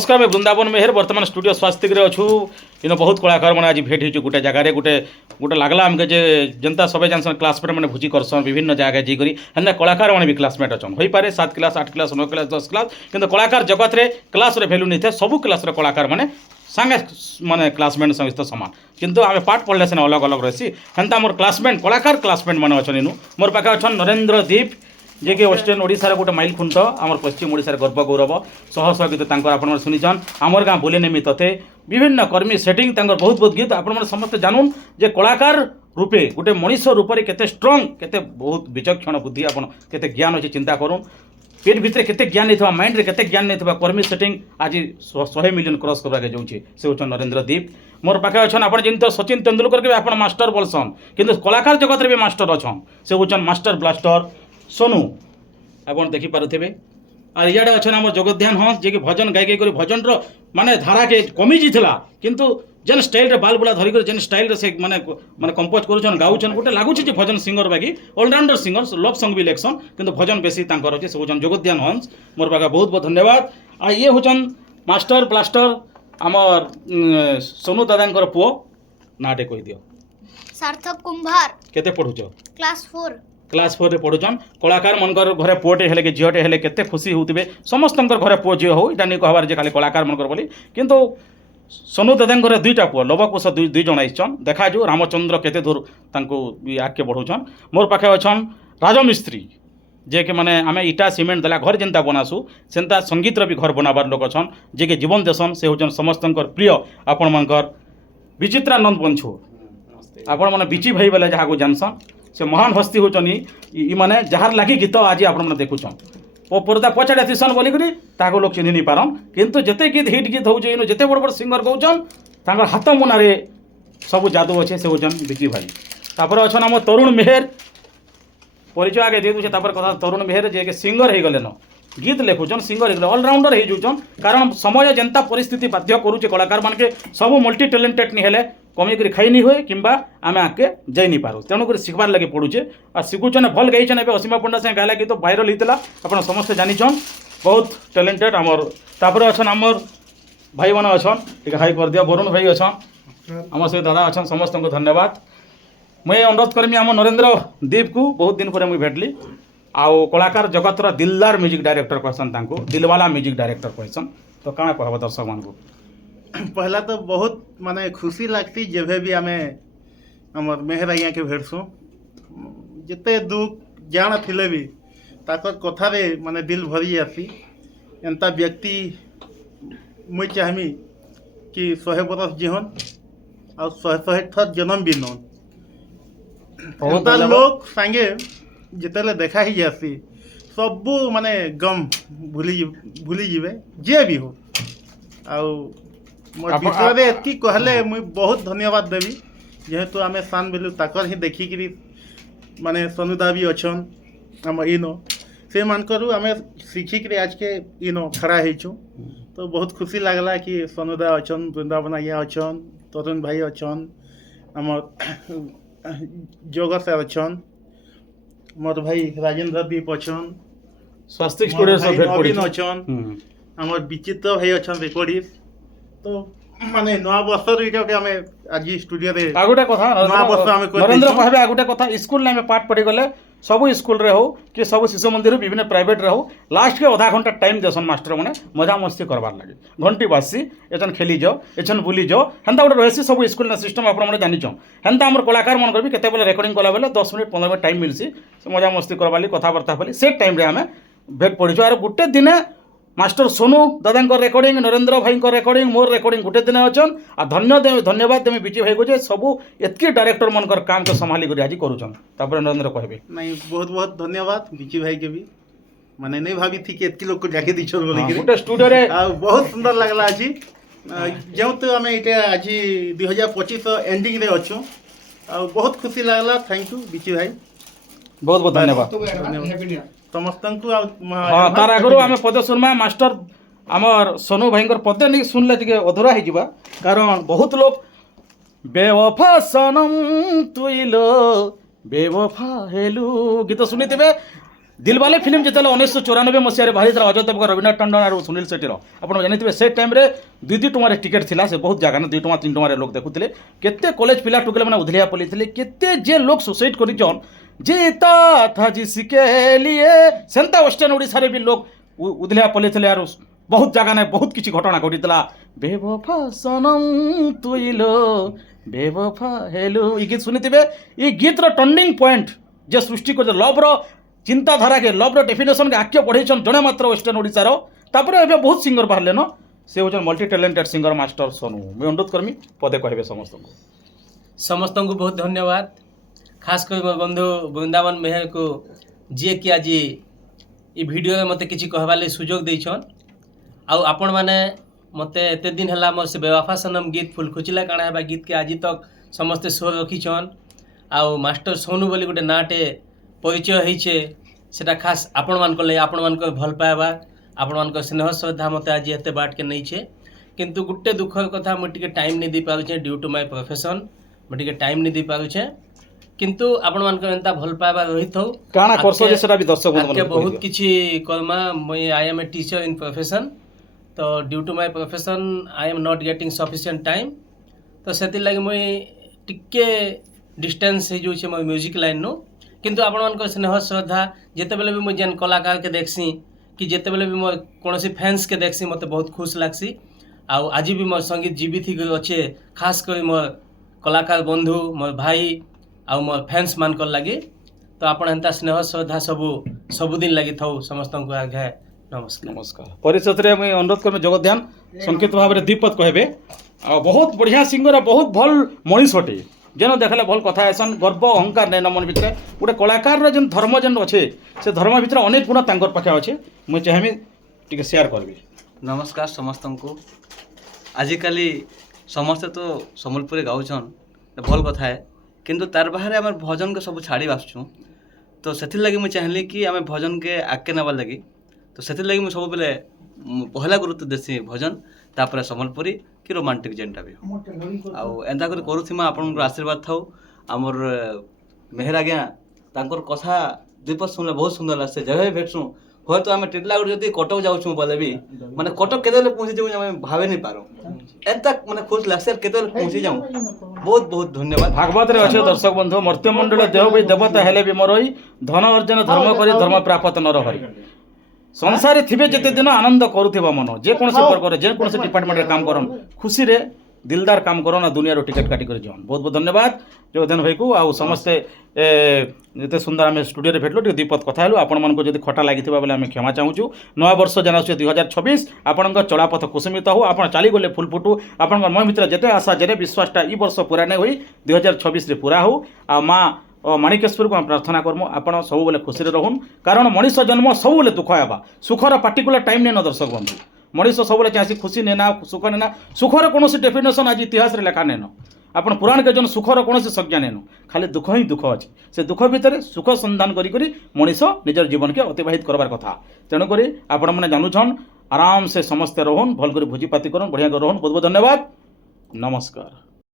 नमस्कार मैं वृंदावन मेहर बर्तमान स्टूडियो स्वास्थ्य अच्छू इन बहुत कलाकार मैंने आज भेट हो गोटे जगार गोटे गोटे लगला आमके जे जनता सब जानसन क्लासमेट मैंने भोजी करसन विभिन्न जगह जाकर हेन्ना कलाकार मैंने भी क्लासमेट अच्छन हो पारे 7 क्लास 8 क्लास 9 क्लास 10 क्लास किंतु कलाकार जगत रे क्लास रे भैल्यू नहीं थे सबू क्लास रे कलाकार मैंने सांगे माने क्लासमेट सहित सामान किंतु आम पाठ पढ़ले से अलग अलग रही हेन्ता मोर क्लासमेट कलाकार क्लासमेट मैंने अच्छन इनू मोर पाखे अच्छन नरेंद्र दीप जे कि वेस्टर्न ओडिशार गोटे माइल खुंट आमर पश्चिम ओडिशार गर्व गौरव शह शह गीत आपण शुनिछन आमर गाँ बोले नेमी तथे विभिन्न कर्मी सेटिंग बहुत बहुत गीत आपण समस्त जानून जे कलाकार रूपे गोटे मनीष रूप केते स्ट्रंग केते बहुत विचक्षण बुद्धि आपण केते ज्ञान अच्छे चिंता करूँ पेट भितर केते ज्ञान नहीं माइंड रे केते ज्ञान नहीं कर्मी सेटिंग आज 100 मिलियन क्रॉस करवाके जाऊँचे से हूँ नरेंद्र दीप मोर पाखे अच्छन आप जिन सचिन तेंदुलकर के आप मास्टर बोलसन किंतु कलाकार जगत में भी मास्टर अच्छन से हूँ मास्टर ब्लास्टर सोनू आपन देखी पारुथिबे और इयाडे अच्छे आम जगध्यान हंस जे कि भजन गाई गाई भजन माने धारा के कमी जाइला किंतु जेन स्टाइल रे बाल बुला धरिक जेन स्टाइल रे से माने माने कंपोज करूछन गाउछन गोटे लागुछि जे भजन सिंगर बाकी ऑलराउंडर सिंगर लव सॉन्ग भी लेखसन किंतु भजन बेसी तांकर अछि से होछन जगध्यान हंस मोर बागा बहुत बहुत धन्यवाद आ ये होछन मास्टर ब्लास्टर आमर सोनू दादांकर पुओ नाटे कहि दियो सार्थक कुंभार केते पढुछो क्लास 4 रे पढ़ुछन कलाकार मनकर घरे पुओटे हेले के झीटे हेले केते खुशी होउतिबे समस्त घरे पुओ झील हो इटा नहीं कहबार जे खाली कलाकार मनकर बोली किंतु सोनू दादा घरे दुईटा पुओ लवकुश दुई जन आइछन देखा जो रामचंद्र केते दूर तांको आगे बढ़ौछन मोर पाखे अच्छन राजमिस्त्री जे कि माने आमे इटा सीमेंट देला घर जेंता बनासु सेंता संगीत भी घर बनाबार लोक अच्छन जे कि जीवन देसन से होछन समस्त प्रिय आपण मनकर विचित्रानंद पंचू आपण माने बिची भाई बेले जहाँ को जानसन से महान हस्ती होचनी इ माने जहार लागी गीत आज आपण माने देखुछन ओ पर्दा पछाड़े थिसन बोली करी ताको लोग चिन्हि नहीं पारन किंतु जते गीत हिट गीत होउछ इनो जते बड़ बड़ सिंगर गौछन तांगर हाथ मुनारे सब जादू अच्छे से होचन बिकी भाई तापर अछन हम तरुण मेहर परिचय आगे दे दुछे तापर कथा तरुण मेहर जे के सिंगर हे गलेन गीत लेखुछन सिंगर हे ऑलराउंडर हे जुछन कारण समय जनता परिस्थिति बाध्य करूचे कलाकार मान के सब मल्टी टैलेंटेड नहीं हेले कमी कर खाई नहीं हुए किंबा आम आगे जाई नहीं पारू तेणुक शिखबार लगे पड़ुचे आ शिखुचन भल गाइछन ए असीमा पंडा से गायला गीत भाइराल होता आप समस्त जानिछन बहुत टैलेंटेड आमर तापर अच्छन आमर भाई मैंने अच्छन टे हाई कर दिया वरुण भाई अच्छन आम सहित दादा अच्छन समस्त को धन्यवाद मुझे अनुरोध करमी आम नरेंद्र दीप को बहुत दिन पर मुझे भेटली आउ कलाकार जगतर दिलदार म्यूजिक डायरेक्टर कहसन दिलवाला म्यूजिक डायरेक्टर कहसन तो कहाँ कहब दर्शक मान को पहला तो बहुत माने खुशी लगती जब भी आमे हमर मेहर आज्ञा के भेटसु जिते दुख जान थिले भी ताकर कथा रे माने दिल भरी आसी एंता व्यक्ति मुई चाहमी कि 100 बरस जीवन और 100 थर जन्म भी नन एंता लोग संगे जितेले देखा ही जासी सबू माने गम भूली जीवे जे भी हो आउ मोर विषय रे एतकी कहले मुई बहुत धन्यवाद देवी जेहेतु आमे सान बेलु ताकर ही देखिकी माने सनुदा भी अच्छन आम इनो से मानकरू आमे शिखिक आज के इनो खड़ा हेचु तो बहुत खुशी लगला कि सनुदा अच्छन वृंदावन आया अच्छन तरुण भाई अच्छन आम जोगर सर अच्छन मोर भाई राजेंद्र दीप अच्छन स्वास्थ्य स्टूडियो अच्छन आम विचित्र भाई अच्छन रेकर्डिस्ट तो माने नया वर्ष रीटा के हमें आज स्टूडियो रे आगुटे कथा नया वर्ष हमें नरेंद्र कहबे आगुटे कथा स्कूल में पाठ पढ़ी गले सब स्कूल रे हो कि सब शिशु मंदिर विभिन्न प्राइवेट रे हो लास्ट के आधा घंटा टाइम देसन मास्टर माने मजा मस्ती करबार लागे घंटी बासी एचन खेली जाओ एचन बुली जाओ हेंता गोटे रहसी सब स्कूल ना सिस्टम आपण माने जानि छो हेंता हमर कलाकार मन करबी केते बेले रेकॉर्डिंग कला बेले 10 मिनिट 15 मिनिट टाइम मिलसी से मजा मस्ती करबाली कथा वार्ता बोली से टाइम रे हमें भेट पड़िछो आर गुटे दिने मास्टर सोनू दादा रेकर्डिंग नरेंद्र भाई रेकर्डिंग मोर रेकर्डिंग गोटे दिन अच्छन आ धन्यवाद देवी बिची भाई को सबू एतकी डायरेक्टर मनकर काम को संभाली कर आज करूछन तापर नरेंद्र कहबे नहीं बहुत बहुत धन्यवाद बिची भाई के भी माने नहीं भाभी थी कि एतकी लोग को जाके दिछो बोली कि गोटे स्टूडियो रे बहुत सुंदर लागला आज जेउ तो हमें इटे आज 2025 एंडिंग रे अछु आ बहुत खुशी लागला थैंक यू बिची भाई बहुत बहुत धन्यवाद समस्त हाँ तार आगु आम पद सुनमा मास्टर आमर सोनू भाई पद नहीं शुणले टे अधूरा हो कारण बहुत लोग बेवफा सनम तुइलो बेवफा हेलु गीत शुणी थे दिलवाले फिल्म जिते 1994 मसीह बाहरी अजय देवगन रवीना टंडन और सुनील शेट्टीर आप जानते से टाइम दुई टुआर टिकेट थिला से बहुत जगह 2 टଙ୍କା 3 टଙ୍କା लोक देखुले केते कॉलेज पिला टुकले मैंने उधलिया पड़े केते जे लोग सुसाइड करिचन जीता था जिसके लिए सेंता वेस्टर्न ओडिशा भी लोग उधलिया पड़े आर बहुत जगह ने बहुत किसी घटना घटीला बेवफा सनम तुइलो बेवफा हेलो ये गीत सुनिथिबे ये गीत रो टर्निंग पॉइंट जे सृष्टि कर लव रो चिंताधारा के लव रो डेफिनेशन के आख्य पढ़ेछन जड़े मात्र वेस्टर्न ओडिशा रो तापर एबे बहुत सिंगर बाहरले न से होजन multi talented singer master Sonu मैं अनुरोध करमी पदे कहबे समस्त को बहुत धन्यवाद खास कर मोर बंधु वृंदावन मेहर को जी कि आज ये वीडियो में मते किछि कहबा ले सुजोग देछन आउ आपण माने मते एते दिन हला मोर से बेवफा सनम गीत फुल खुचिला काणा हेबा गीत के आज तक समस्ते स्वर रखिछन आउ मास्टर सोनू बोली गोटे नाटे परिचय होइछे सेटा खास आपण मान को ले आपण मान को भल पाएबा आपण मान को स्नेह श्रद्धा मते आज एते बाट के नहीं छे किंतु गुट्टे दुख कथा मु टिके टाइम नहीं दी पाउ छे ड्यू टू माय प्रोफेशन मु टिके टाइम नहीं दी पाउ छे किंतु आपण मान को एंता भल पाएबा रहित हो काना करसो जे सेटा भी दर्शक के बहुत किछि कर्मा मैं I am a teacher in profession तो due to my profession I am not getting sufficient time तो सेति लागि मैं टिके डिस्टेंस हे जो छे मोर म्यूजिक लाइन नो किंतु आपण मान को स्नेह श्रद्धा जेते बेले भी मैं जेन कलाकार के देखसी कि जेते बेले भी मोर कोनोसी फैंस के देखसी मते बहुत खुश लागसी आ आज भी मोर संगीत जीवित ही अच्छे खास कर मोर कलाकार बंधु मोर भाई आ मोर फैंस मान कर लगी तो आपण एंता स्नेह श्रद्धा सबुदिन लगी थौ समस्त को आगे नमस्कार नमस्कार परिषद रे मैं अनुरोध करमे जगध्यान संकेत भाव रे दीपक कहबे आ बहुत बढ़िया सिंगर आ बहुत भल मनीष अटे जेन देखले भल कथा आसन गर्व अहंकार नै मन भितर गोटे कलाकार रे जेन धर्म जेन अच्छे से धर्म भितर अनेक गुण तांकर पाखे अच्छे मुझे चाहमी टिके शेयर करबी नमस्कार समस्त को आजिकाली समस्ते तो सम्बलपुरी गाउछन भल कथा है किंतु तार बाहर आम भजन के सब छाड़ी आसुँ तो से लगी मुझे चाहली कि आम भजन के आगे नबार लगी तो से लगी मुझे सब बेले पहला गुरुत्व देसी भजन तापर सम्बलपुरी कि रोमांटिक जेनटा भी आउ एंता कर करूथिमा आपन आशीर्वाद थाउ आमर मेहर आज्ञा तांकर कथा दीपक सुनले बहुत सुंदर लागसे जब भेटसु हो तो आम टिटलागढ़ जदि कटक जाऊँ बोले भी माने कटक केते पहुँची जाऊँ आम भावे नहीं पारो एंता माने खुश लागसे केते पहुँची जाऊँ बहुत बहुत धन्यवाद भागवत रे अच्छे दर्शक बंधु मर्त्य मंडल देव भी देवता हेले भी मोरई धन अर्जन धर्म करी धर्म प्राप्त नर हरि संसार थिबे जेते दिन आनंद करूथिबा मन जे कोनसे वर्ग रे जे कोनसे डिपार्टमेंट रे काम करन खुशी रे दिलदार काम करन दुनिया रो टिकट काटी कर जन बहुत बहुत धन्यवाद जगधन भाई को आ समस्ते एते सुंदर आम स्टूडियो रे भेटलो टे दीपक कथा हेलु आपण मन को जदी खटा लागिथिबा बेले आम क्षमा चाहूछु नवा वर्ष जना 2026 आपनक चलापथ कुसुमित हो आपण चाली गले फुल फुटू आपण मन भितर जेते आशा जेते विश्वासटा ई वर्ष पूरा नै होई 2026 रे पूरा हो आ मां माणिकेश्वर को प्रार्थना करमु आपण सब बेले खुशी रे रहून कारण मनीष जन्म सब बेले दुख हेबा सुखर पार्टिकुलर टाइम नै न दर्शक बंधु मनीष सब बेले चासी खुशी नेना सुख नेना सुखर कोनोसी डेफिनेशन आज इतिहास रे लेखा नेन आपण पुराण के जन सुखर कोनोसी संज्ञा नेन खाली दुख ही दुख अछि से दुख भितर सुख संधान करी करी मनीष निजर जीवन के अतिबाहित करबार कथा तेणु करी आपण माने जानुछन आराम से समस्त रहून भल करी भोजी पाती करन बढ़िया रहून बहुत बहुत धन्यवाद नमस्कार।